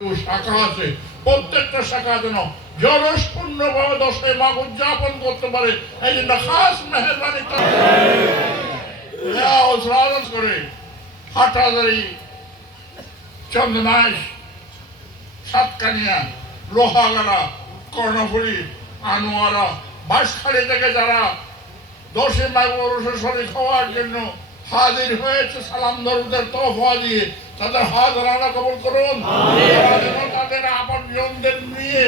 শাখা আছে, প্রত্যেকটা শাখা যেন জলস্পূর্ণভাবে 10ই মাঘ উদযাপন করতে পারে, এই জন্য খাস মেহরবানি করে হাটহাজারী, চন্দনাইশ, সাতকানিয়া, লোহাগাড়া, কর্ণফুলী, আনোয়ারা, বাঁশখালী থেকে যারা 10ই মাঘ শরীফ হওয়ার জন্য হাজির হয়েছে, সালাম দরুদের তোহফা দিয়ে তাদের হাজারানা কবুল করুন। তাদের আপনজনদের নিয়ে,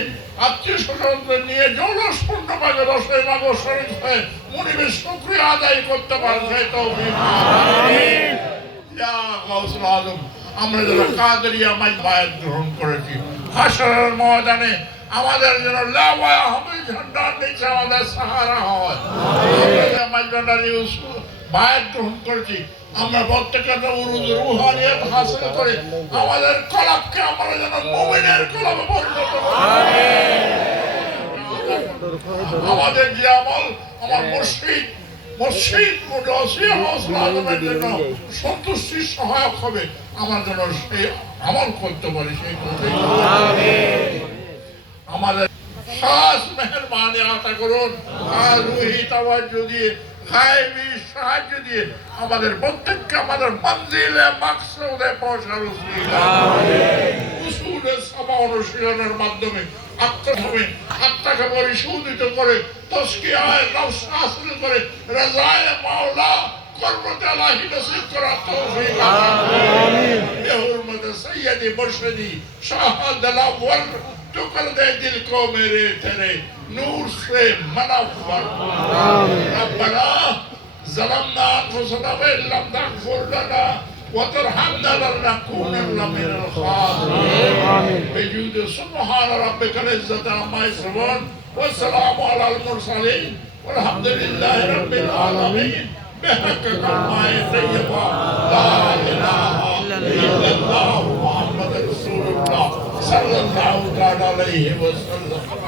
আত্মীয় স্বজনদের নিয়ে জলস্পূর্ণভাবে 10ই মাঘ শরীফ হয়ে মুনিবের শুকরিয়া আদায় করতে পারছে। তৌফিক আমিন। ইয়া গাউসুল আজম, আমরা যারা কাদেরিয়া মাইবায়াত গ্রহণ করেছি, হাশরের ময়দানে আমাদের যেন লাওয়া হবে ঝান্ডার নিচে আমাদের সাহারা হয়। বায়াত গ্রহণ করেছি, আমরা প্রত্যেকটা রুহানিয়ত হাসিল করে আমাদের কলাপকে আমরা যেন মুমিনের কলাপে পরিণত করি। আমাদের যে আমল, আমার মুর্শিদ জন্য সন্তুষ্টির সহায়ক হবে, আমার জন্য সেই আমল করতে পারি। সেই আমাদের খাস মেহরবানি আশা করুন, আর রুহি তাওয়াজ্জুহ দিয়ে, গায়বী সাহায্য দিয়ে আমাদের প্রত্যেককে আমাদের মঞ্জিলে মাকসুদে পৌঁছার উসুলে সাবা অনুশীলনের মাধ্যমে আত্মাকে পরিশোধিত করে তাজকিয়ায়ে নফস হাসিল করে রাজায়ে মাওলা কর্মতে আলাহি নসিব করার তৌফিক আমিন। বিহুরমতে সৈয়দি মুর্শিদি শাহ দিলাওয়ার तो कर दे दिल को मेरे तेरे नूर से मनव्वर। रब्बना ज़लमना अनफुसना व लम तग़फिर लना व तरहमना लनकूनन्ना मिनल ख़ासिरीन। बिजुद सुब्हान रब्बिकल इज़्ज़ति अम्मा यसिफून व सलामुन अलल मुरसलीन वल्हम्दुलिल्लाहि रब्बिल आलमीन। बिहक़्क़ि कलिमाए तय्यबा ला इलाहा इल्लल्लाह मुहम्मदुर रसूलुल्लाह सल्लल्लाहु अलैहि वसल्लम।